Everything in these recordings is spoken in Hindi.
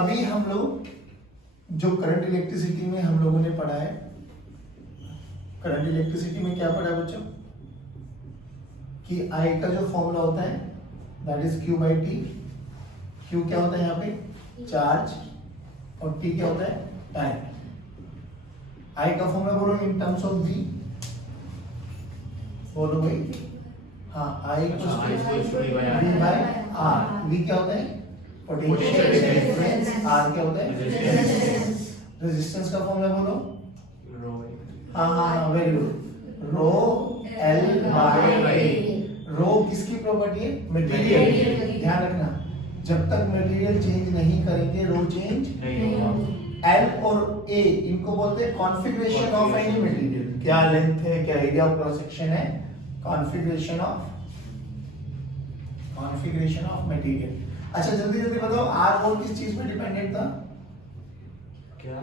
अभी हम लोग जो करंट इलेक्ट्रिसिटी में हम लोगों ने पढ़ा है, करंट इलेक्ट्रिसिटी में क्या पढ़ा है बच्चों कि आई का जो फॉर्मूला होता है that is Q by T. Q क्या होता है यहाँ पे चार्ज और T क्या होता है टाइम। आई का फॉर्मूला बोलो इन टर्म्स ऑफ V, बोलो भाई। हाँ आई V बाय R। V क्या होता है पोटेंशियल डिफरेंस, R क्या होता है रेजिस्टेंस का फॉर्मूला बोलो। हाँ very good, rho L by A। Rho किसकी प्रॉपर्टी है मटेरियल, ध्यान रखना जब तक मटेरियल चेंज नहीं करेंगे रो चेंज नहीं होगा। L और A इनको बोलते हैं कॉन्फ़िगरेशन ऑफ एनी मटेरियल, क्या लेंथ है क्या एरिया ऑफ क्रॉस सेक्शन है, कॉन्फ़िगरेशन ऑफ मटेरियल। अच्छा जल्दी जल्दी बताओ R और किस चीज पे डिपेंडेंट था, क्या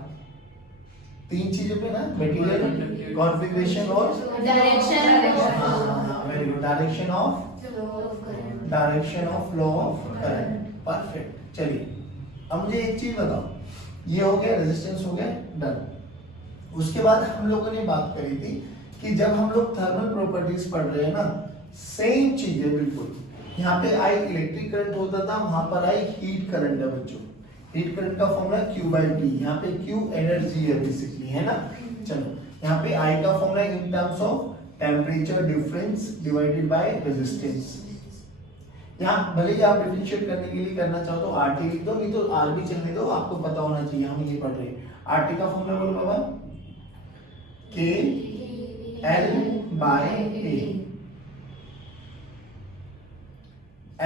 तीन चीजों पे ना, मटेरियल कॉन्फ़िगरेशन और direction. Very good, direction of flow of current. Perfect. चलिए अब मुझे एक चीज बताओ, ये हो गया रेजिस्टेंस हो गया डन। उसके बाद हम लोगों ने बात करी थी कि जब हम लोग थर्मल प्रॉपर्टीज पढ़ रहे हैं ना, सेम चीज है बिल्कुल। यहाँ पे आई इलेक्ट्रिक करंट होता था, वहां पर आई हीट करंट है बच्चों। हीट करंट का फॉर्मूला Q बाई टी, यहाँ पे Q एनर्जी है बेसिकली, है ना। चलो यहाँ पे I का formula in terms of temperature difference divided by resistance. यहाँ भले ही आप डिफरेंशिएट करने के लिए करना चाहो तो RT लिख दो, नहीं तो R भी चलने दो, आपको पता होना चाहिए हम ये पढ़ रहे हैं। RT का फॉर्मूला बोलो बाबा K L by A,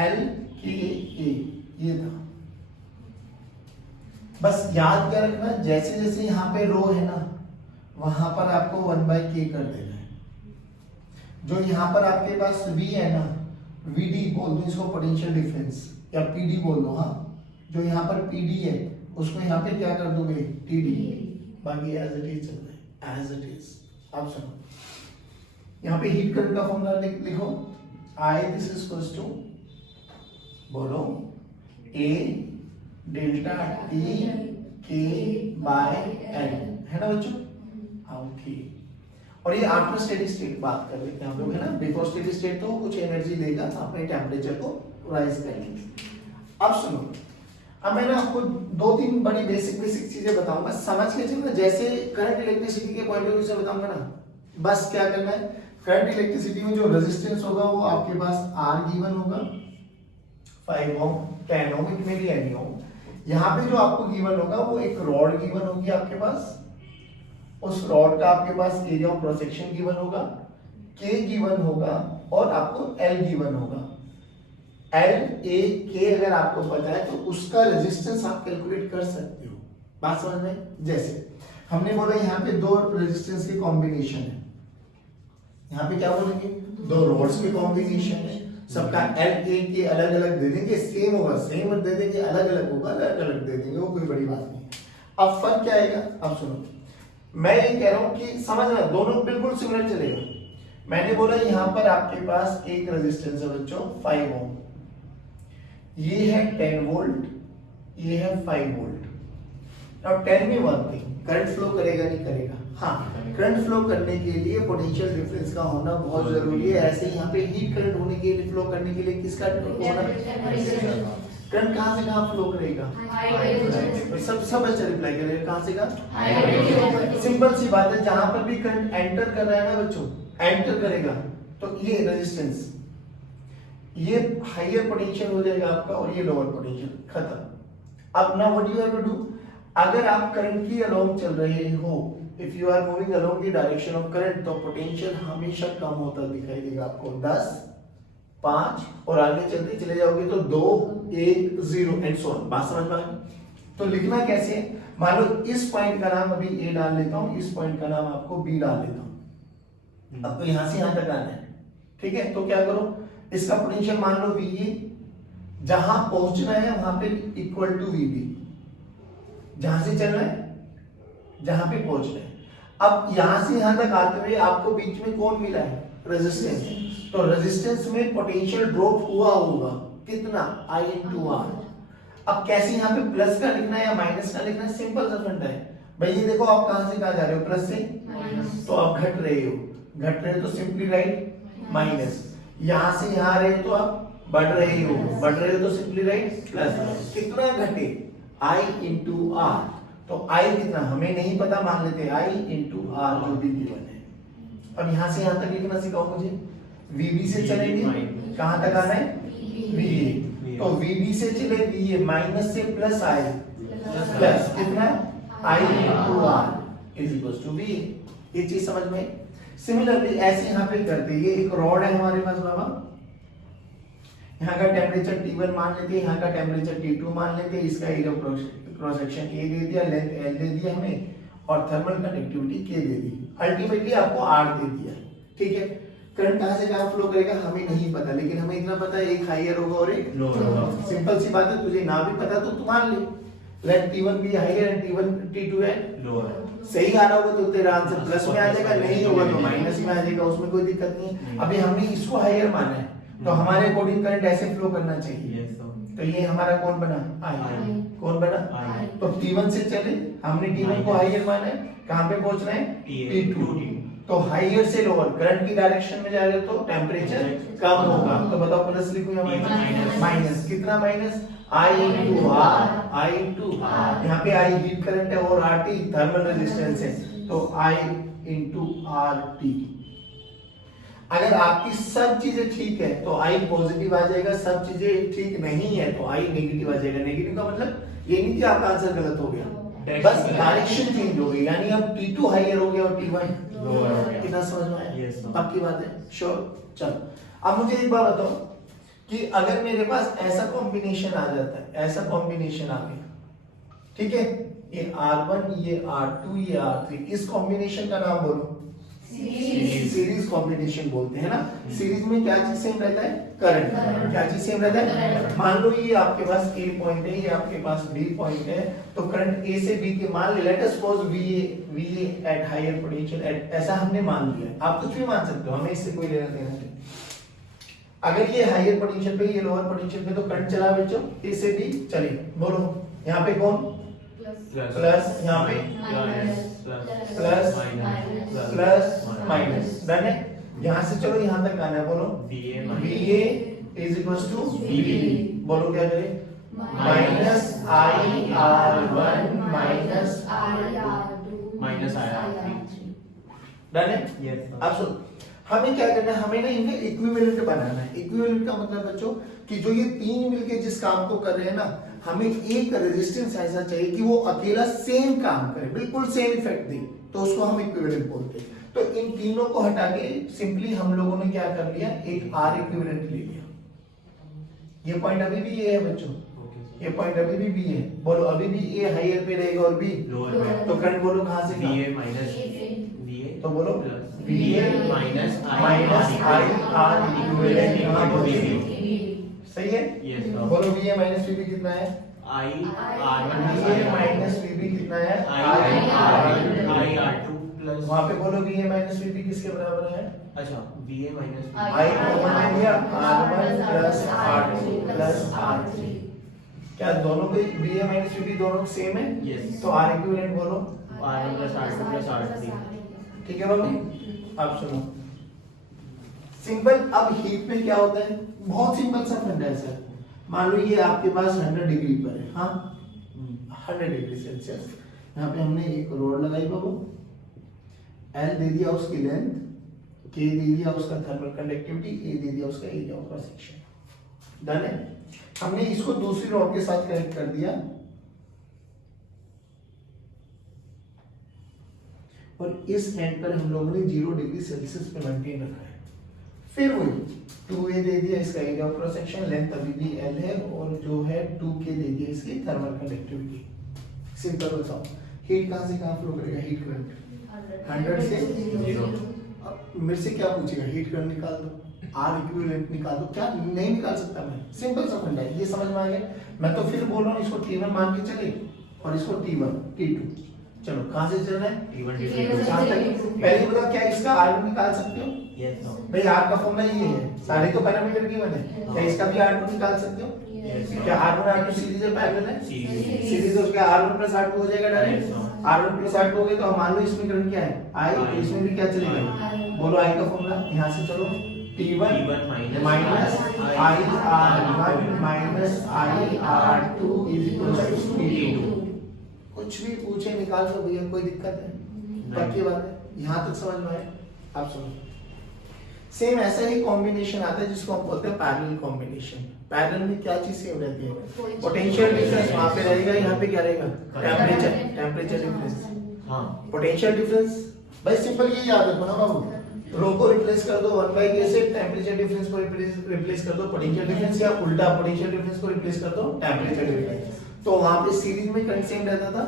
L K A ये था। बस याद क्या रखना, जैसे जैसे यहाँ पे रो है ना वहां पर आपको 1 बाई के कर देना है। जो यहाँ पर आपके पास V है ना, VD बोल दो इसको पोटेंशियल डिफरेंस, या PD बोल दो। हाँ जो यहाँ पर PD है उसको यहाँ पे क्या कर दोगे TD, बाकी एज इट इज चल रहा है एज इट इज। आप सुनो यहाँ पे हीट करंट का फॉर्मूला लिखो, I this is equals to बोलो A delta T K by L, है ना बच्चों। ओके और ये आफ्टर स्टेडी स्टेट बात कर लेते हैं हम लोग, है ना। बिफोर स्टेडी स्टेट तो कुछ एनर्जी लेगा अपने टेम्परेचर को राइज करेंगे। अब सुनो, अब मैं ना आपको दो तीन बड़ी बेसिक चीजें बताऊंगा, समझ के चलना। जैसे करंट इलेक्ट्रिसिटी के पॉइंट ऑफ व्यू से बताऊंगा ना, बस क्या करना है, करंट इलेक्ट्रिसिटी में जो रेजिस्टेंस होगा वो आपके पास R गिवन होगा 5 ओम 10 ओम इट में भी एनी ओम। यहाँ पे जो आपको गिवन होगा वो एक रॉड गिवन होगी आपके पास, उस रॉड का आपके पास area of cross section given होगा, K गिवन होगा और आपको L गिवन होगा। L A K अगर आपको पता है तो उसका रेजिस्टेंस आप कैलकुलेट कर सकते हो। बात समझ में, जैसे हमने बोला यहाँ पे दो रेजिस्टेंस के कॉम्बिनेशन है, यहाँ पे क्या बोलेंगे दो रॉड्स के कॉम्बिनेशन है, सबका L A K अलग अलग दे देंगे, सेम होगा सेम दे देंगे, अलग अलग होगा अलग अलग दे देंगे, वो कोई बड़ी बात नहीं। अब फर्क क्या आएगा, अब सुनो मैं ये कह रहा हूं कि समझना दोनों बिल्कुल सिमिलर चलेगा। मैंने बोला यहाँ पर आपके पास एक रेजिस्टेंस है बच्चों 5 ओम, ये है 10 वोल्ट, ये है 5 वोल्ट। अब 10 में वन थिंग, करंट फ्लो करेगा नहीं करेगा, हाँ करंट फ्लो करने के लिए पोटेंशियल डिफरेंस का होना बहुत जरूरी है। ऐसे ही यहाँ पे हीट करंट होने के लिए फ्लो करने के लिए किसका होना, करंट कहाँ से कहाँ फ्लो करेगा, सब अच्छा रिप्लाई करेगा, कहाँ से कहाँ। सिंपल सी बात है, जहां पर भी करंट एंटर कर रहा है ना बच्चों, एंटर करेगा तो ये रेजिस्टेंस, ये हायर पोटेंशियल हो जाएगा आपका और ये लोअर पोटेंशियल, खत्म। अब ना what you have to do, अगर आप करंट की अलोंग चल रहे हो, if you are moving along the direction of current, तो पोटेंशियल हमेशा कम होता दिखाई देगा आपको, 10 5 और आगे चलते चले जाओगे तो 2 1 0 एंड सो ऑन। बात समझ में आ गई। तो लिखना कैसे है, मान लो इस पॉइंट का नाम अभी A डाल लेता हूं, इस पॉइंट का नाम आपको B डाल लेता हूं। अब तो यहां से यहां तक आना है, ठीक है। तो क्या करो, इसका पोटेंशियल मान लो VA, जहां पहुंचना है वहां पे इक्वल टू VB, जहां से चलना है जहां पे पहुंचना है। अब यहां से यहां तक आते हुए आपको बीच में कौन मिला है, रेजिस्टेंस। तो रेजिस्टेंस में पोटेंशियल ड्रॉप हुआ होगा कितना, I into R। अब कैसे यहाँ पे प्लस का लिखना है या माइनस का लिखना है, सिंपल सा फंडा है भाई। ये देखो आप कहां से कहां जा रहे हो, प्लस से तो आप घट रहे हो तो सिंपली राइट माइनस, यहां से यहां आ रहे हो तो आप बढ़ रहे हो तो सिंपली राइट प्लस। कितना घटे, i इंटू आर, तो i कितना हमें नहीं पता, मान लेते i इंटू आर जो भी गिवन है। अब यहां से यहां तक लिखना सिखाओ मुझे, vb से चलेंगे कहां तक आना है, va, तो vb से चले va माइनस से प्लस i, प्लस कितना i into R is equal to va। ये चीज समझ में। सिमिलरली ऐसे यहाँ पे करते, ये एक रॉड है हमारे पास बाबा, यहाँ का टेम्परेचर T1 मान लेते हैं, यहाँ का टेम्परेचर T2 मान लेते हैं, इसका एरिया क्रॉस सेक्शन A दे दिया, लेंथ L दे दिया हमें, और थर्मल कंडक्टिविटी K दे दी, अल्टीमेटली आपको R दे दिया। ठीक है, करंट कहां से कहां फ्लो करेगा हमें नहीं पता, लेकिन हमें इतना पता है एक हायर होगा और एक लोअर होगा। सिंपल सी बात है, तुझे ना भी पता तो तू मान ले, लेट T1 भी हायर एंड T2 है लोअर। सही आ रहा होगा तो तेरा आंसर प्लस में आ जाएगा, नहीं होगा तो माइनस में आ जाएगा, उसमें कोई दिक्कत नहीं है। अभी हमने इसको हायर माना है तो हमारे अकॉर्डिंग करंट ऐसे फ्लो करना चाहिए। तो ये हमारा कौन बना, आई। कौन बना, आई। तो T1 से चले, हमने T1 को हायर माना है, कहां पे पहुंच रहे हैं, T2, तो हायर से लोअर करंट की डायरेक्शन में जा रहे हो तो टेम्परेचर कम होगा, तो बताओ प्लस लिखूं या माइनस, माइनस कितना माइनस, I इंटू आर, यहाँ पे I हीट करंट है और RT थर्मल रेजिस्टेंस है, तो I इंटू RT। अगर आपकी सब चीजें ठीक है तो I पॉजिटिव आ जाएगा, सब चीजें ठीक नहीं है तो I नेगेटिव आ जाएगा। नेगेटिव का मतलब ये नहीं कि आपका आंसर गलत हो गया, बस डायरेक्शन चेंज हो गई, यानी अब T2 हायर हो गया और T1 लोअर हो गया। कितना समझ में आया, पक्की बात है, श्योर। चलो अब मुझे एक बात बताओ कि अगर मेरे पास ऐसा कॉम्बिनेशन आ जाता है, ऐसा कॉम्बिनेशन आ गया, ठीक है, ये R1 ये R2 ये R3, इस कॉम्बिनेशन का नाम बोलो, सीरीज कॉम्बिनेशन बोलते हैं ना। सीरीज में क्या चीज सेम रहता है, करंट। क्या चीज सेम रहता है, मान लो ये आपके पास A पॉइंट है, ये आपके पास B पॉइंट है, तो करंट A से B के मान ले, let us suppose VA at higher potential at, ऐसा हमने मान लिया है। आप कुछ भी मान सकते हो, हमें इससे कोई लेना देना नहीं। अगर ये हायर पोटेंशियल पे, ये लोअर पोटेंशियल पे, तो करंट चला बच्चों A से B चले, बोलो यहाँ पे कौन, प्लस, यहाँ पे प्लस प्लस माइनस, डन है। यहाँ से चलो यहाँ तक आना है, बोलो VA is equals to VB, बोलो क्या करें, minus IR1 minus IR2 done है। अब सुन, हमें क्या करना है, हमें ना इनका इक्विवेलेंट बनाना है। इक्विवेलेंट का मतलब बच्चों कि जो ये तीन मिलके जिस काम को कर रहे हैं ना, हमें एक रेजिस्टेंस ऐसा चाहिए कि वो अकेला सेम काम करे, बिल्कुल सेम इफेक्ट दे, तो उसको हम इक्विवेलेंट बोलते हैं। तो इन तीनों को हटा के सिंपली हम लोगों ने क्या कर लिया, एक R इक्विवेलेंट ले लिया। ये पॉइंट अभी भी ये है बच्चों, ये पॉइंट अभी भी B है, बोलो अभी भी A हायर पे रहेगा और B लोअर पे, तो करंट बोलो कहां से, VA माइनस VA, तो बोलो VA minus I R equivalent यहां पर VB, सही है। यस, बोलो VA माइनस VB कितना है, I R1 VA minus VB कितना है, I R2 प्लस, वहां पे बोलो VA माइनस VB किसके बराबर है, अच्छा VA माइनस I कॉमन ले लिया, R1 plus R2 plus R3, क्या दोनों पे VA माइनस VB दोनों सेम है, यस, तो R इक्विवेलेंट बोलो R1 plus R2 plus R3, ठीक है बाबू। अब सुनो सिंपल, अब हीट में क्या होता है, बहुत सिंपल सा फंडा है सर। मान लो ये आपके पास 100 डिग्री पर है, हाँ 100 डिग्री सेल्सियस, यहाँ पे हमने एक रोड लगाई बाबू, L दे दिया उसकी लेंथ, K दे दिया उसका थर्मल कंडक्टिविटी, A दे दिया उसका area of cross section, done है। हमने इसको दूसरी रॉड के साथ कनेक्ट कर दिया और इस एंड पर हम लोगों ने 0 डिग्री सेल्सियस पे मेंटेन रखा है। फिर वही 2A दे दिया इसका area of cross section, length अभी भी L है, और जो है 2K दे दिया इसकी थर्मल कंडक्टिविटी। सिंपल बताओ, हीट कहां से कहां फ्लो करेगा, हीट करंट 100 से 0। अब मेरे से क्या पूछेगा, हीट करंट निकाल दो, R इक्विवेलेंट निकाल दो, क्या नहीं निकाल सकता मैं, सिंपल सा फंडा है, ये समझ में आ गया। मैं तो फिर बोल रहा हूँ इसको T1 मान के चले और इसको T1 T2, चलो कहाँ से चल रहा है? T1 कहाँ तक? पहले बताओ क्या इसका R1 निकाल सकते हो? Yes, no. भाई आपका फॉर्मूला ये है, सारे तो पैरामीटर गिवन है, क्या इसका भी R2 निकाल सकते हो? Yes. क्या R1 R2 सीरीज है, पैरेलल है? Series. सीरीज तो उसका R1 प्लस R2 हो जाएगा direct. Yes, R1 plus R2 हो गया तो मान लो इसमें करंट क्या है? I, इसमें भी क्या चलेगा? बोलो I का फॉर्मूला, यहाँ से चलो T1 T1 minus I R1 minus I R2 is equal to T2। कुछ भी पूछे निकाल दो भैया, कोई दिक्कत है? पक्की बात है, यहाँ तक समझ में आए? आप सुनो, सेम ऐसा ही कॉम्बिनेशन आता है जिसको हम बोलते हैं पैरेलल कॉम्बिनेशन। पैरेलल में क्या चीज सेम रहती है? पोटेंशियल डिफरेंस वहां पे रहेगा, यहाँ पे क्या रहेगा? Temperature difference. हाँ। पोटेंशियल डिफरेंस भाई सिंपल ये याद रखो ना बाबू, रो को रिप्लेस कर दो 1/k से, टेम्परेचर डिफरेंस को रिप्लेस कर दो पोटेंशियल डिफरेंस, या उल्टा पोटेंशियल डिफरेंस को रिप्लेस कर दो टेम्परेचर डिफरेंस। तो वहां पे सीरीज में करंट सेम रहता था,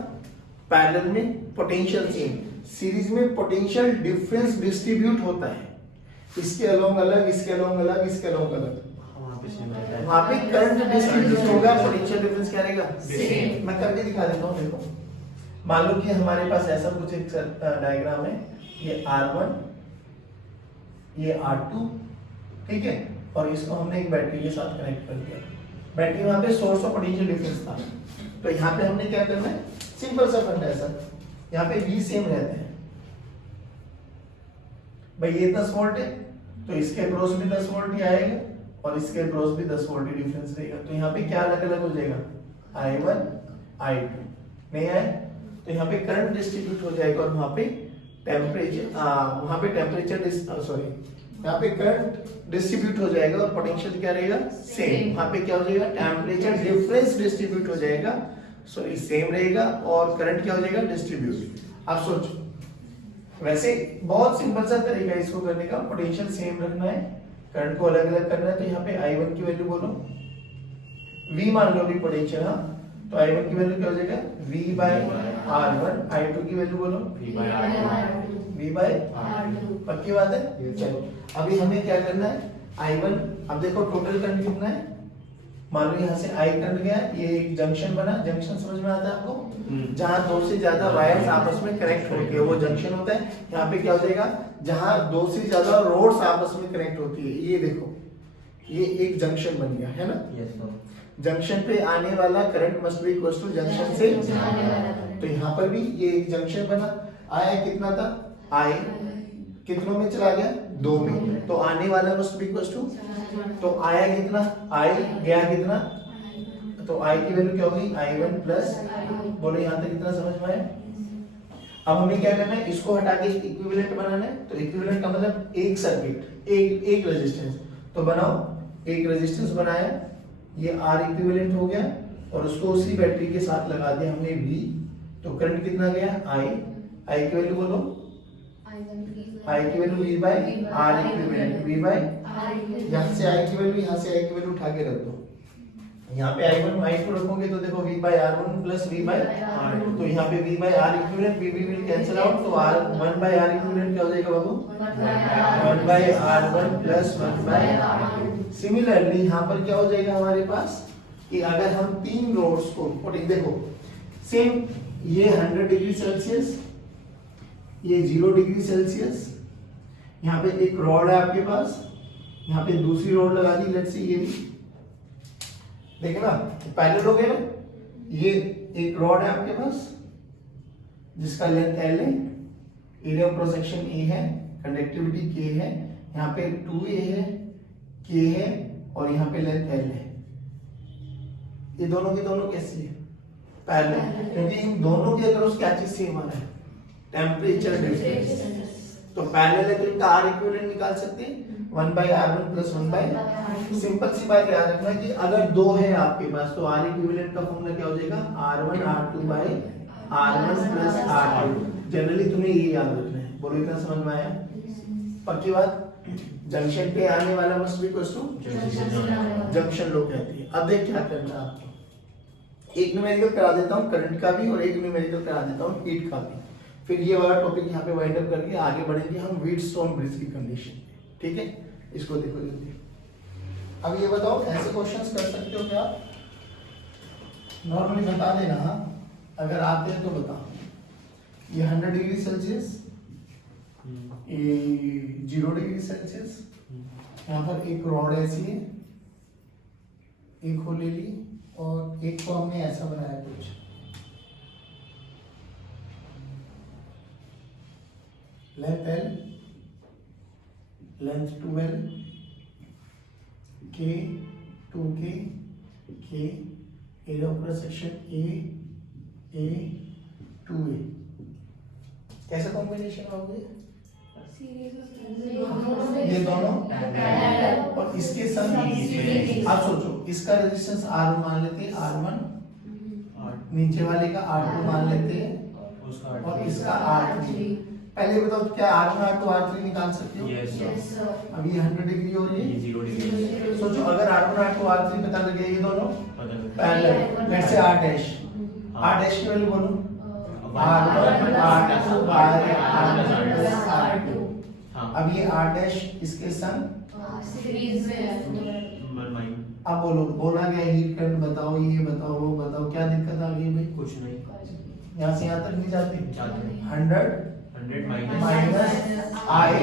पैरेलल में पोटेंशियल सेम। सीरीज में पोटेंशियल डिफरेंस डिस्ट्रीब्यूट होता है, इसके अलोंग अलग, इसके अलोंग अलग, इसके अलोंग अलग। वहाँ पे सेम रहता है। वहां पे करंट डिस्ट्रीब्यूट होगा, पोटेंशियल डिफरेंस क्या रहेगा? Same। मैं करके दिखा देता हूँ, देखो मान लो कि हमारे पास ऐसा कुछ एक डायग्राम है, ये R1 ये R2, ठीक है, और इसको हमने एक बैटरी के साथ कनेक्ट कर दिया। बैटरी वहां पे सोर्स ऑफ पोटेंशियल डिफरेंस था, तो यहाँ पे हमने क्या करना है, सिंपल सा फंडा है सर, यहाँ पे V सेम रहते हैं भाई, ये 10 वोल्ट है तो इसके अक्रॉस भी 10 वोल्ट ही आएगा और इसके अक्रॉस भी 10 वोल्ट ही डिफरेंस रहेगा, तो यहाँ पे क्या अलग अलग हो जाएगा? I1 I2 नहीं आए, तो यहाँ पे करंट डिस्ट्रीब्यूट हो जाएगा और वहां पे टेम्परेचर सॉरी यहाँ पे करंट डिस्ट्रीब्यूट हो जाएगा और पोटेंशियल क्या रहेगा? सेम। वहां पे क्या हो जाएगा? टेम्परेचर डिफरेंस डिस्ट्रीब्यूट हो जाएगा, सॉरी सेम रहेगा, और करंट क्या हो जाएगा? डिस्ट्रीब्यूट। आप सोचो, वैसे बहुत सिंपल सा तरीका है इसको करने का, पोटेंशियल सेम रखना है, करंट को अलग अलग करना है, तो यहाँ पे I1 की वैल्यू बोलो, V मान लो अभी पोटेंशियल, हाँ, तो I1 की वैल्यू क्या हो जाएगा? V/R1। I2 की वैल्यू बोलो, V/R2। पक्की बात है? चलो अभी हमें क्या करना है, I1, अब देखो टोटल करंट कितना है, मान लो यहाँ से I करंट गया, ये एक जंक्शन बना, जंक्शन समझ में आता है आपको? जहाँ दो से ज्यादा वायर्स आपस में कनेक्ट होती है वो जंक्शन होता है। यहाँ पे क्या हो जाएगा? जहाँ दो से ज्यादा रोड्स आपस में कनेक्ट होती है, ये देखो ये एक जंक्शन बन गया है ना? Yes, no. जंक्शन पे आने वाला current must be equal to junction से, तो यहाँ पर भी ये एक जंक्शन बना, आया कितना था? I कितनों में चला गया? 2 में, तो आने वाला मस्ट बी इक्वल टू, तो आया कितना? I गया कितना? तो I की वैल्यू क्या होगी? I1 प्लस, बोलो यहाँ तक कितना समझ में आया? अब हमें क्या करना है, इसको हटा के इक्विवेलेंट बनाना है, तो इक्विवेलेंट का मतलब एक सर्किट, एक रेजिस्टेंस, तो बनाओ, एक रेजिस्टेंस बनाया, ये R इक्विवेलेंट हो गया, और उसको उसी बैटरी के साथ लगा दिया हमने V, तो करंट कितना गया? I की वैल्यू बोलो, I की वैल्यू V/R इक्विवेलेंट, V/, यहाँ से I की वैल्यू, यहाँ से I की वैल्यू उठा के रख दो, यहाँ पे I1 I2 रखोगे तो देखो V/R1 प्लस V/R2, तो यहाँ पे V/R equivalent V will cancel out, तो R1/R इक्विवेलेंट क्या हो जाएगा बाबू? 1/R1 plus 1/R2। सिमिलरली यहाँ पर क्या हो जाएगा हमारे पास, कि अगर हम तीन रोड्स को देखो सेम, ये 100 डिग्री सेल्सियस, ये 0 डिग्री सेल्सियस, यहाँ पे एक रॉड है आपके पास, यहाँ पे दूसरी रॉड लगा दी, लेट्स सी ये भी देखना पैरेलल हो गया ना, ये एक रॉड है आपके पास जिसका लेंथ L है, area of cross section A है, कंडक्टिविटी K है, यहाँ पे 2A है, K है, और यहाँ पे लेंथ L है। ये दोनों के दोनों कैसे है? पैरेलल, क्योंकि इन दोनों के अक्रॉस क्या चीज सेम आ रहा है? Temperature difference. तो पैरेलल है तो इनका R इक्विवेलेंट निकाल सकते हैं, 1/R1 प्लस 1/, सिंपल सी बात याद रखना कि अगर दो है आपके पास तो R इक्विवेलेंट का फॉर्मूला क्या हो जाएगा? R1 R2/R1 plus R2। Generally तुम्हें ये याद रखना है, बोलो इतना समझ में आया? पक्की बात? जंक्शन पे आने वाला must be equal to junction law कहती है। अब देख क्या करना है आपको, एक न्यूमेरिकल करा देता हूँ करंट का भी, और एक न्यूमेरिकल करा देता हूँ हीट का भी, फिर ये वाला टॉपिक यहाँ पे वाइंड अप करके आगे बढ़ेंगे हम व्हीटस्टोन ब्रिज की कंडीशन, ठीक है? इसको देखो जल्दी। अब ये बताओ, ऐसे क्वेश्चंस कर सकते हो क्या? नॉर्मली बता देना, हाँ, अगर आते हैं तो बताओ। ये 100 डिग्री सेल्सियस, ये 0 डिग्री सेल्सियस। यहाँ पर एक रॉड ऐसी है, एक को ले ली और एक को हमने ऐसा बनाया कुछ, length L, length 2L, K 2K, K, area of cross section A 2A। कैसा कॉम्बिनेशन होगा ये दोनों, और इसके संग आप सोचो, इसका रेजिस्टेंस R1 मान लेते हैं, R1, नीचे वाले का R2 मान लेते हैं, और इसका R3। पहले बताओ क्या R1 R2 R3 निकाल सकते हो? यस। अब ये 100 डिग्री और ये 0 डिग्री। सोचो, अगर R1 R2 R3 पता लगे, ये दोनों parallel, let's say R dash की वैल्यू बोलो, R1 R2 R2। अब ये R डैश इसके संग सीरीज में अब बोला गया हीट करंट बताओ, ये बताओ, वो बताओ, क्या दिक्कत आ गई भाई? कुछ नहीं, यहाँ से यहाँ तक नहीं जाती। 100 minus I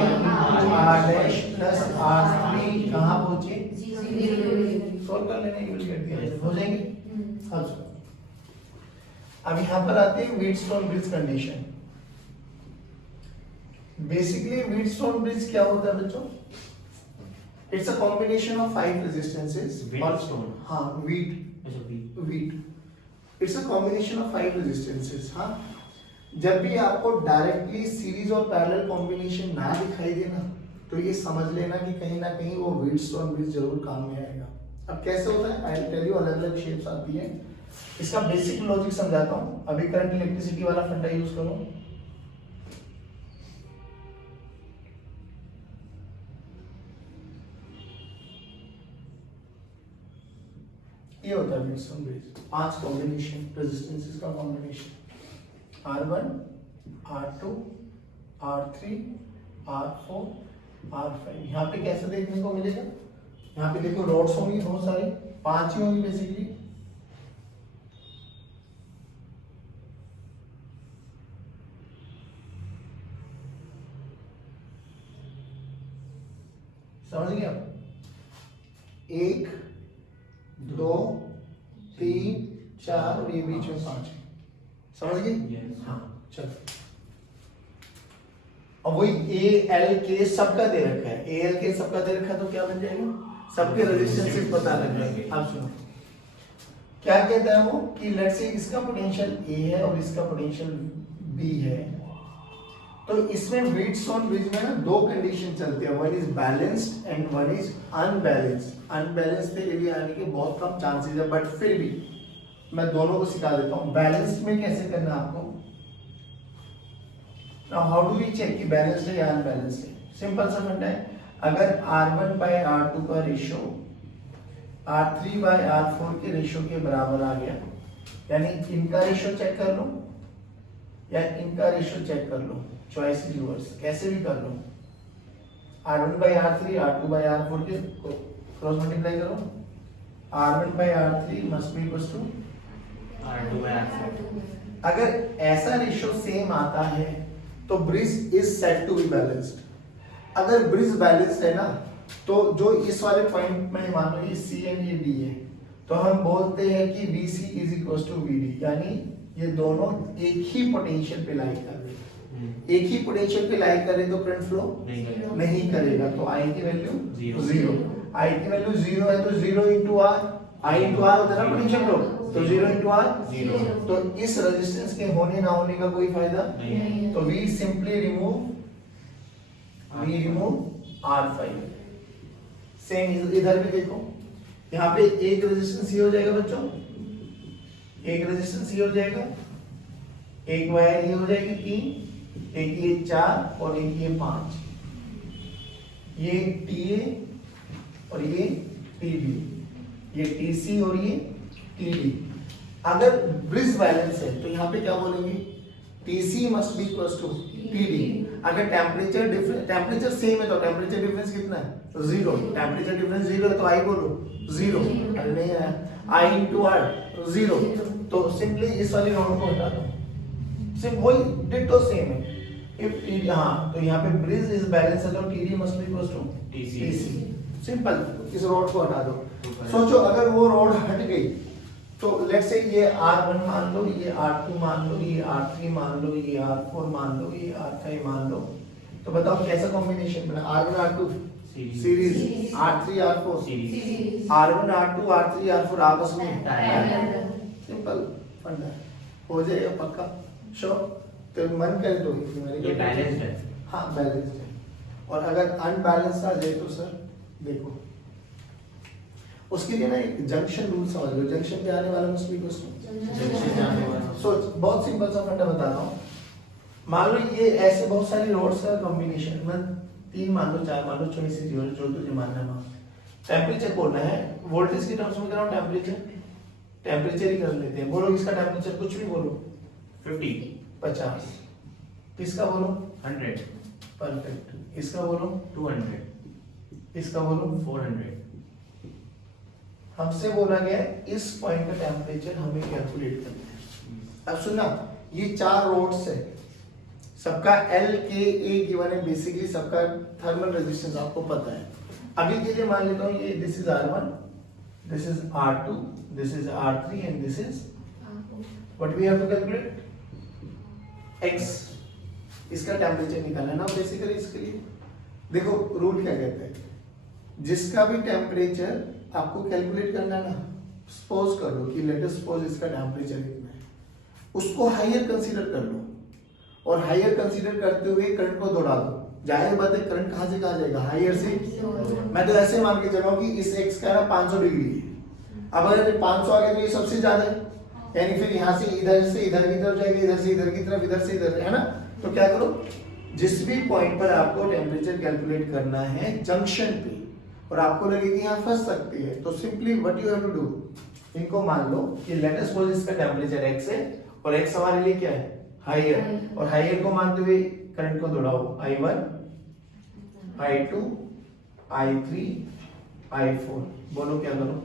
R dash plus R3 कहाँ पहुंचे? सॉल्व कर लेने की कर दिया, हो जाएंगे। अच्छा, अब यहाँ पर आती है Wheatstone bridge condition. Basically Wheatstone bridge क्या होता है बच्चों? It's a combination of 5 resistances. Wheatstone? हाँ, wheat it's a combination of 5 resistances. हाँ, जब भी आपको डायरेक्टली सीरीज और पैरेलल कॉम्बिनेशन ना दिखाई दे ना, तो ये समझ लेना कि कहीं ना कहीं वो व्हीटस्टोन ब्रिज जरूर काम में आएगा। अब कैसे होता है, आई विल टेल यू, अलग अलग शेप्स आती है। इसका बेसिक लॉजिक समझाता हूँ। अभी करंट इलेक्ट्रिसिटी वाला फंडा यूज करो। ये होता है व्हीटस्टोन ब्रिज, 5 कॉम्बिनेशन रेजिस्टेंसेस का combination, R1 R2 R3 R4 R5। यहाँ पे कैसे देखने को मिलेगा? यहाँ पे देखो रॉड्स होंगी बहुत सारी, 5 ही होंगी बेसिकली। समझ गए आप? 1 2 3 4 और ये बीच में 5 है। समझ गए? Yes. हाँ, चलो। अब वही ए एल के सबका दे रखा है, ए एल के सबका दे रखा है, तो क्या बन जाएगा? सबके रेजिस्टेंसेस पता लग जाएंगे। आप सुनो क्या कहता है वो, कि लेट्स से इसका पोटेंशियल ए है और इसका पोटेंशियल बी है, तो इसमें व्हीटस्टोन ब्रिज में ना 2 कंडीशन चलते हैं, one is balanced and one is unbalanced. Unbalanced के लिए आने के बहुत कम चांसेस है, बट फिर भी मैं दोनों को सिखा देता हूँ। बैलेंस्ड में कैसे करना आपको। Now how do we check कि बैलेंस्ड है या अनबैलेंस्ड है? सिंपल सा फंडा है, अगर R1 बाय R2 का रेशियो R3 बाय R4 के रेशियो के बराबर आ गया, यानी इनका रेशियो चेक कर लो या इनका रेशियो चेक कर लो, चॉइस इज योर्स, कैसे भी कर लो। R1 by R3 R2 bye R4 के क्रॉस मल्टीप्लाई करो, R1 by R3 must be equals to R2 by R4। अगर ऐसा रेशियो सेम आता है तो bridge is said to be balanced. अगर ब्रिज बैलेंस्ड है ना, तो जो इस वाले पॉइंट में मान लो ये C एंड ये D है, तो हम बोलते हैं कि VC is equals to VD, यानी ये दोनों एक ही पोटेंशियल पे लाई कर रहे हैं। एक ही पोटेंशियल पे लाई कर रहे तो करंट फ्लो नहीं करेगा, तो I की वैल्यू 0। I की वैल्यू 0 है तो 0 into R, I into R होता है ना पोटेंशियल फ्लो, तो 0 इंटू आर 0। तो इस रेजिस्टेंस के होने ना होने का कोई फायदा नहीं। तो we simply remove R5। Same इधर भी देखो, यहाँ पे एक रेजिस्टेंस ये हो जाएगा बच्चों, एक रेजिस्टेंस ये हो जाएगा, एक वायर ये हो जाएगी 3, एक ये 4 और एक ये 5, ये TA और ये TB, ये TC और ये TD। अगर ब्रिज बैलेंस है तो यहाँ पे क्या बोलेंगे, TC must be equals to TD। अगर टेम्परेचर सेम है तो टेम्परेचर डिफरेंस कितना है? 0। टेम्परेचर डिफरेंस 0 है तो I बोलो 0, अरे नहीं है I इंटू R 0, तो सिंपली इस वाली नोट को हटा दो, सिर्फ वही डिटो सेम है। इफ टी हाँ तो यहाँ पे ब्रिज इज बैलेंस है तो TD must be equal to TC। Simple. इस रोड को हटा दो। सोचो अगर वो रोड हट गई तो लेट्स से ये R1 मान लो, ये R2 मान लो, ये R3 मान लो, ये R4 मान लो, ये R5 मान लो, तो बताओ कैसा कॉम्बिनेशन बना? R1 R2 series, R3 R4 series, R1 R2 R3 R4 आपस में Parallel। सिंपल फंडा हो जाएगा पक्का। श्योर? तो मन कर दो ये बैलेंस्ड है। हाँ बैलेंस्ड है। और अगर अनबैलेंस आ जाए तो सर देखो उसके लिए ना एक जंक्शन रूल समझ लो। जंक्शन पे आने वाला मस्ट बी जंक्शन जाने वाला। सोच बहुत सिंपल सा फंडा बता रहा हूँ। मान लो ये ऐसे बहुत सारी रोड्स का कॉम्बिनेशन में 3 मान लो 4 मान लो चॉइस जो तुझे मानना मान। टेम्परेचर बोलना है, वोल्टेज की टर्म्स में कर रहा हूँ टेम्परेचर ही कर लेते हैं। बोलो इसका टेम्परेचर कुछ भी बोलो 50, 50, किसका बोलो 100, परफेक्ट, इसका बोलो 200, इसका बोलो 400। हमसे बोला गया है इस पॉइंट का टेम्परेचर हमें कैलकुलेट करना है। अब सुनना ये 4 रोड्स है, सबका L K A गिवन है, बेसिकली सबका थर्मल रेजिस्टेंस आपको पता है। अभी के लिए मान लेता हूँ ये this is R1, this is R2, this is R3 and this is what we have to calculate X। इसका टेम्परेचर निकालना है ना बेसिकली। इसके लिए देखो रूल क्या कहते हैं, जिसका भी टेम्परेचर आपको कैलकुलेट करना है ना, सपोज कर लो कि लेट अस सपोज इसका टेम्परेचर इतना है, उसको हायर कंसीडर कर लो और हायर कंसीडर करते हुए करंट को दौड़ा दो। जाहिर बात है करंट कहाँ से कहाँ जाएगा, हायर से। मैं तो ऐसे मान के चल रहा हूँ कि इस एक्स का ना 500 डिग्री है। अब अगर 500 आ गया तो ये सबसे ज्यादा है, यानी फिर यहाँ से इधर की तरफ जाएगा, इधर से इधर की तरफ, इधर से इधर, है ना। तो क्या करो, जिस भी पॉइंट पर आपको टेम्परेचर कैलकुलेट करना है जंक्शन पे और आपको लगे कि यहाँ फंस सकती है, तो simply what you have to do, इनको मान लो कि लेट अस सपोज इसका टेम्परेचर x है और x हमारे लिए क्या है, हायर, और हायर को मानते हुए करंट को दौड़ाओ I1 I2 I3 I4। बोलो क्या करो,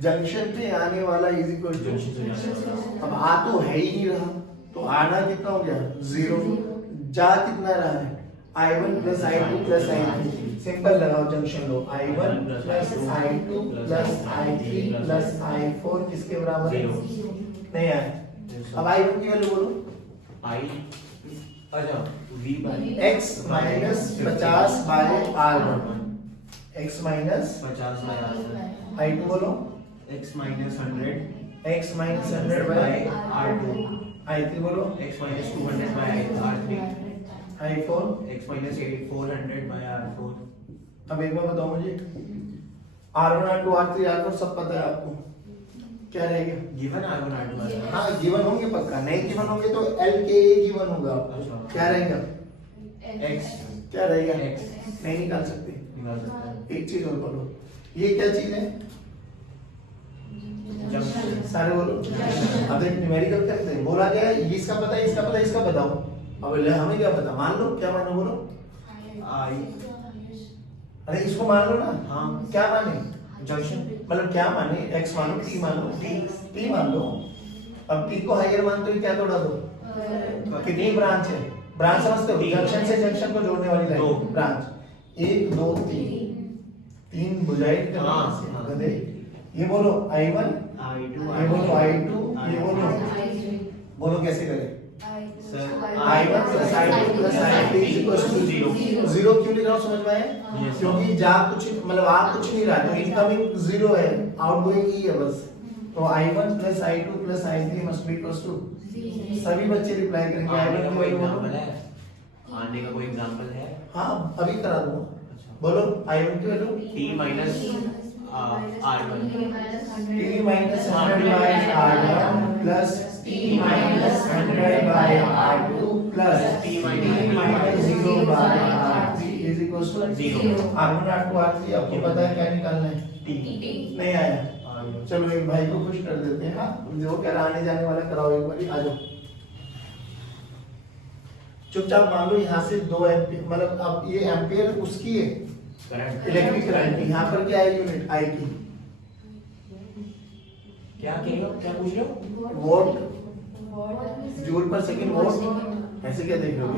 जंक्शन पे आने वाला इज इक्वल टू, जंक्शन से जाने वाला। अब आ तो है ही नहीं रहा, तो आना कितना हो गया 0, जा कितना रहा है I1 plus I2 plus I3। Simple लगाओ जंक्शन लो, I1 plus I2 plus I3 plus I4 किसके बराबर है, नहीं आया। अब I1 की वैल्यू बोलो, I अच्छा V by x minus 50 by R1, x minus 50 by R1, I2 बोलो x minus 100 x minus 100 by by R2, I3 बोलो x minus 200 by R3, I4। x minus 400 by R4। अब एक बार बताओ मुझे, R1 R2 R3 R4 सब पता है आपको, क्या रहेगा? Given R1 R2 R3। हाँ गिवन होंगे पक्का, नहीं गिवन होंगे तो L K A गिवन होगा। अच्छा। क्या रहेगा, x क्या रहेगा, X। नहीं निकाल सकते। निकाल सकते हैं। एक चीज और बोलो, ये क्या चीज है, जंक्शन। सारे बोलो। अब एक न्यूमेरिकल करते हैं, बोला गया है इसका पता है, इसका पता है, इसका बताओ। अब हमें क्या पता, मान लो, क्या मानो बोलो, I अरे इसको मान लो ना। हाँ क्या माने, जंक्शन मतलब क्या माने, x मानो, t मानो, t मान लो। अब t को हायर मानते हुए क्या तोड़ा दो, कितनी ब्रांच है, ब्रांच समझते हो, जंक्शन से जंक्शन को जोड़ने वाली दो। लाइन, ब्रांच 1 2 3 बुझाइट करना हाँ, है, हाँ। गधे। ये बोलो I1, I2 ये बोलो I2, ये बोलो कैसे करें, Sir, I1 plus I2 plus I3 equals to 0। 0 क्यों लिख रहा हूँ समझ में आया? Yes, sir। क्योंकि जा कुछ मतलब आ कुछ नहीं रहा, तो इनकमिंग 0 है, आउटगोइंग ही है बस। तो I1 plus I2 plus I3 must be equals to, सभी बच्चे रिप्लाई करेंगे आने I1 का की कोई वैल्यू एग्जांपल बोलो। है? आने का कोई एग्जांपल है? हाँ अभी करा दूंगा, अच्छा। बोलो I1 की value T minus R1। t minus 100 by R1 plus t minus 100 by R2 plus t minus 0 by R3 is equals to 0। R1 R2 R3 आपको पता है क्या निकालना है, T नहीं आया। चलो एक भाई को खुश कर देते हैं। हाँ जो कह रहा आने जाने वाला कराओ, एक बार आ जाओ। चुपचाप मान लो यहाँ से 2 एम्पियर, मतलब अब ये एम्पियर उसकी है, करंट इलेक्ट्रिक करंट, यहाँ पर क्या है यूनिट आई की, क्या कह रहे हो, क्या पूछ रहे हो? वोल्ट जूल पर सेकंड वोल्ट, ऐसे क्या देख रहे हो?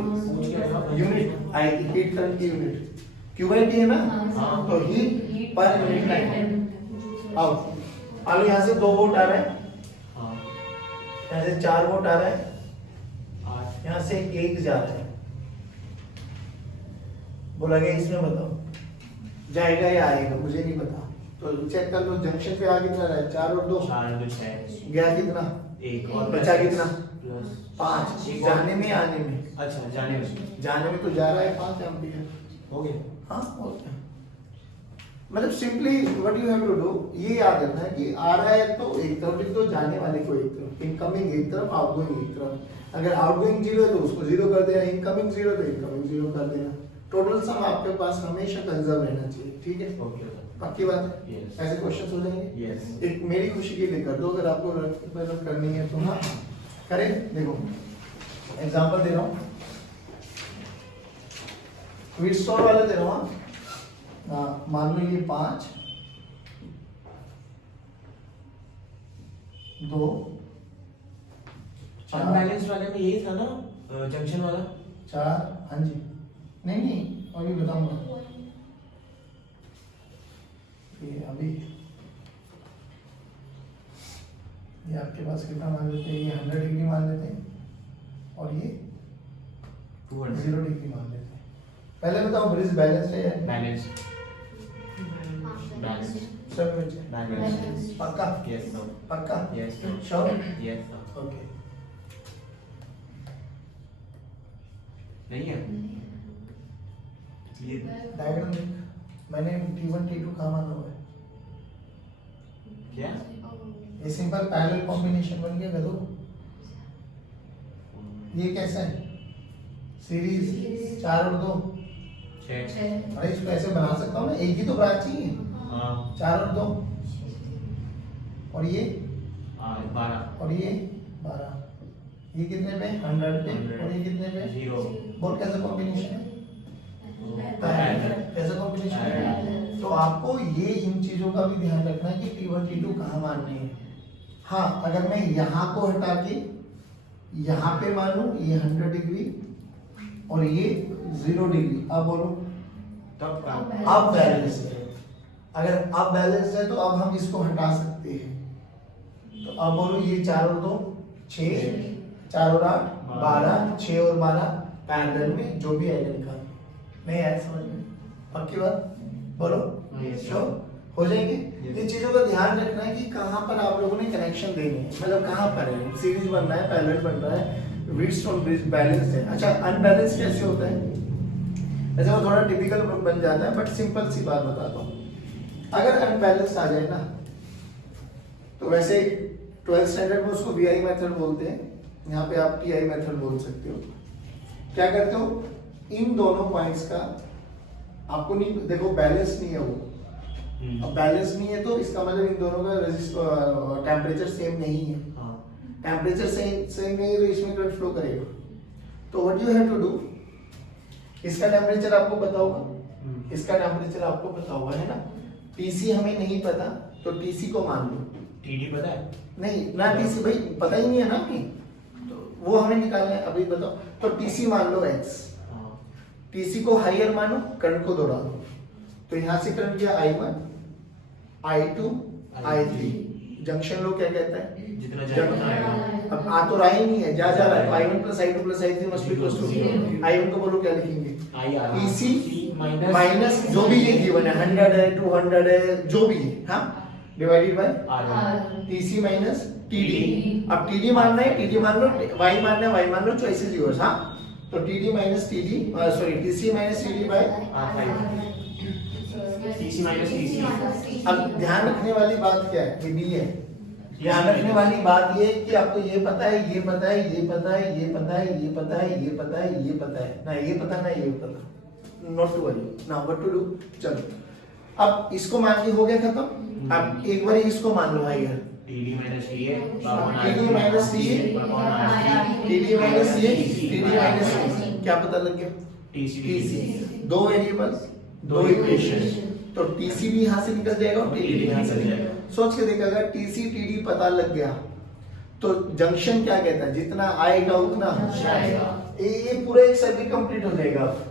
यूनिट आएगी, हीट करंट की यूनिट क्यूबाइट है ना, हाँ। तो हीट पर यूनिट टाइम। अब मान लो यहाँ से 2 वोल्ट आ रहा है, हाँ, यहाँ से 4 वोल्ट आ रहा है, 8, यहाँ से 1 जा रहा है, बोला गया इसमें बताओ जाएगा या आएगा, मुझे नहीं पता, तो चेक कर लो। जंक्शन पे आ कितना रहा है? 4 और 2 4 2 6, गया कितना? 1 और बचा कितना? प्लस 5। एक जाने में आने में, अच्छा, जाने में जाने में तो जा रहा है 5 एम्पीयर। हो गया। हाँ, और क्या? मतलब simply what you have to do, ये याद रखना है कि आ रहा है तो एक तरफ लिख दो, जाने वाले को एक तरफ, इनकमिंग एक तरफ, आउटगोइंग एक तरफ। अगर आउटगोइंग 0 है तो उसको 0 कर देना, इनकमिंग 0 तो इनकमिंग 0 कर देना। टोटल सम आपके पास हमेशा कंजर्व रहना चाहिए, ठीक है? ओके पक्की बात है? Yes. ऐसे क्वेश्चन हो जाएंगे। यस। एक मेरी खुशी के लिए कर दो, अगर आपको मतलब करनी है तो हाँ करें। देखो एग्जांपल दे रहा हूँ, व्हीटस्टोन वाले दे रहा हूँ। हाँ, मान लो ये 5 2 अनबैलेंस्ड वाले में यही था ना, जंक्शन वाला। 4। हाँ जी, नहीं अभी बताऊंगा। ये अभी ये आपके पास कितना मान लेते हैं? ये 100 डिग्री मान लेते हैं और ये 0 डिग्री मान लेते हैं। पहले बताओ ब्रिज बैलेंस है या बैलेंस, बैलेंस, सब में है? बैलेंस। पक्का? यस नो, पक्का? Yes no, sure? Yes no. Okay. नहीं है ये डायग्राम देख, मैंने T1 T2 कहाँ माना हुआ है? क्या? ये सिंपल पैरेलल कॉम्बिनेशन बन गया गधो। ये कैसा है? सीरीज 4 और 2। 6। अरे इसको ऐसे बना सकता हूँ ना, एक ही तो ब्रांच ही है। हाँ, 4 और 2 और ये 12। और ये 12। ये कितने पे? 100 पे। 100 और ये कितने पे? 0। बोल कैसा कॉम्बिनेशन है? पैरेलल। कैसा कॉम्बिनेशन है? पैरेलल। तो आपको ये इन चीजों का भी ध्यान रखना है कि T1 T2 कहाँ मानने हैं। हाँ, अगर मैं यहाँ को हटा के यहाँ पे मानूं, ये 100 डिग्री और ये 0 डिग्री, अब बोलो तब का अब बैलेंस है। अगर अब बैलेंस है तो अब हम इसको हटा सकते हैं। तो अब बोलो ये 4 और 2 6, 4 और 8 12, 6 और 12 पैरेलल में जो भी आएगा निकाल। नहीं आया समझ में? पक्की बात? बोलो श्योर हो जाएंगे। इन चीजों का ध्यान रखना है कि कहाँ पर आप लोगों ने कनेक्शन देने हैं, मतलब कहाँ पर है, सीरीज बन रहा है, पैरेलल बन रहा है, व्हीटस्टोन ब्रिज बैलेंस है। अच्छा, अनबैलेंस कैसे होता है? ऐसे वो थोड़ा टिपिकल बन जाता है, बट सिंपल सी बात बताता हूँ। अगर अनबैलेंस आ जाए ना, तो वैसे 12th स्टैंडर्ड में उसको VI मेथड बोलते हैं, यहाँ पे आप TI मेथड बोल सकते हो। क्या करते हो? इन दोनों पॉइंट्स का आपको नहीं देखो, बैलेंस नहीं है वो। अब बैलेंस नहीं है तो इसका मतलब इन दोनों का टेम्परेचर सेम नहीं है। टेम्परेचर सेम नहीं है तो इसमें करंट फ्लो करेगा। तो what you have to do, इसका टेम्परेचर आपको पता होगा, इसका टेम्परेचर आपको पता होगा, है ना? TC हमें नहीं पता तो TC को मान लो। TD पता है? नहीं ना, TC भाई पता ही नहीं है ना हमें, तो वो हमें निकालना है। अभी बताओ, तो TC मान लो X, TC को हायर मानो, करंट को दौड़ा दो, तो यहाँ से करंट गया I1 I2 I3। जंक्शन लो क्या कहता है? जितना जाएगा आएगा। अब आ तो रहा ही नहीं है, जा रहा है, तो I1 plus I2 plus I3 must be equal to 0। I1 को बोलो क्या लिखेंगे? TC माइनस जो भी ये गिवन है, 100 है 200 है जो भी है, हाँ, divided by TC minus TD। अब TD मानना है, TD मान लो, Y मानना है, Y मान लो, चॉइस इज योर्स। हाँ, तो TD minus TD sorry TC minus TD by TC minus TC। अब ध्यान रखने वाली बात क्या है? ये भी है, ध्यान रखने वाली बात ये है कि आपको ये पता है, ये पता है, ये पता है, ये पता है, ये पता है, ये पता है, ये पता है ना, ये पता ना ये पता, not to worry now what to do. चलो अब इसको मान के हो गया खत्म। अब एक बार इसको मान लो higher, TD minus TA TD minus TA, TD minus ये, TD माइनस ये, क्या पता लग गया? TC। दो वेरिएबल्स, दो इक्वेशन, तो TC भी यहाँ से निकल जाएगा और TD भी यहाँ से निकल जाएगा। सोच के देखा, अगर TC TD पता लग गया तो जंक्शन क्या कहता है, जितना आएगा उतना जाएगा। ये पूरा एक सर्किट कंप्लीट हो जाएगा अब।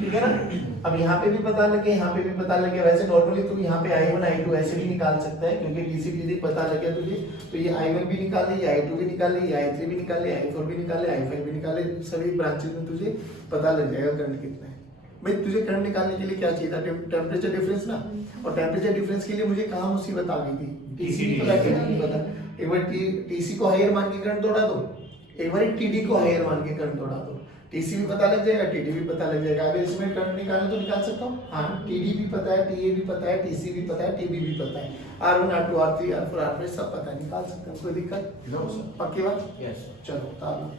ठीक है ना। अब यहाँ पे भी पता लगे, यहाँ पे भी पता लगे। वैसे नॉर्मली तुम यहाँ पे I1 I2 ऐसे भी निकाल सकता है, क्योंकि डीसी पता लगे तुझे, तो ये I1 भी निकाले, ये I2 भी निकाले, ये I3 भी निकाले, I4 भी निकाले, I5 भी निकाले, सभी ब्रांचेस में तुझे पता लग जाएगा करंट कितना है। भाई तुझे करंट निकालने के लिए क्या चाहिए था, टेम्परेचर डिफरेंस ना, और टेम्परेचर डिफरेंस के लिए मुझे कहाँ मुसीबत आ गई थी, टीसी पता क्या नहीं पता। एक बार टीसी को हायर मान के करंट दौड़ा दो, एक बार टीडी को हायर मान के करंट दौड़ा दो, टीसी भी पता लग जाएगा, टीडी भी पता लग जाएगा। अगर इसमें करंट निकालना तो निकाल सकता हूँ। हाँ, टीडी भी पता है, टीए भी पता है, टीसी भी पता है, टीबी भी पता है, R1 R2 R3 R4 R5 सब पता है, निकाल सकता हूँ, कोई दिक्कत? No, sir. पक्की बात? Yes. चलो ताला